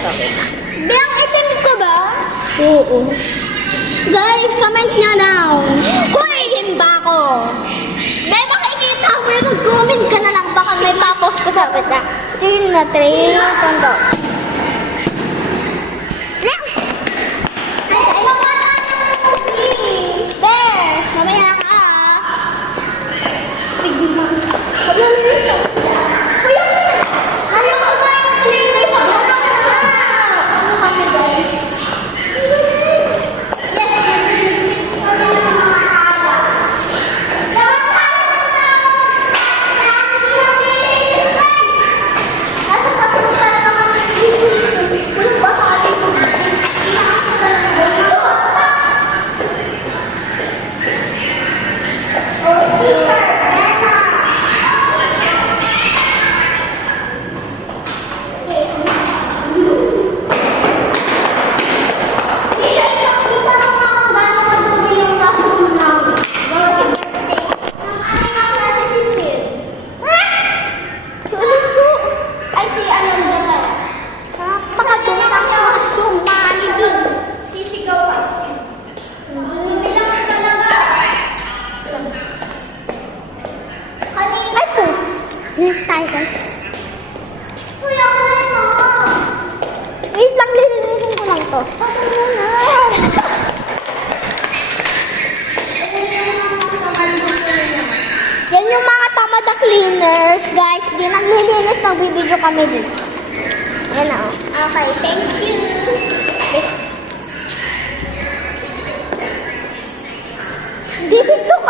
Bang, itim ko ba? Oo. Guys, comment nyo down. Kung itim ba ako? Dahil makikita mo yung mag-comment ka na lang. Baka may papos ko sa kita. 3 na 3. Tondo. Bear, mamaya ka. Yes, tayo guys. Kuya, kuya mo. Wait lang, lilinisin ko lang to. Yan yung mga tamada cleaners, guys. Di naglilinis, nagbibideo kami dito. Yan na, oh. Okay, thank you. Di dito ka.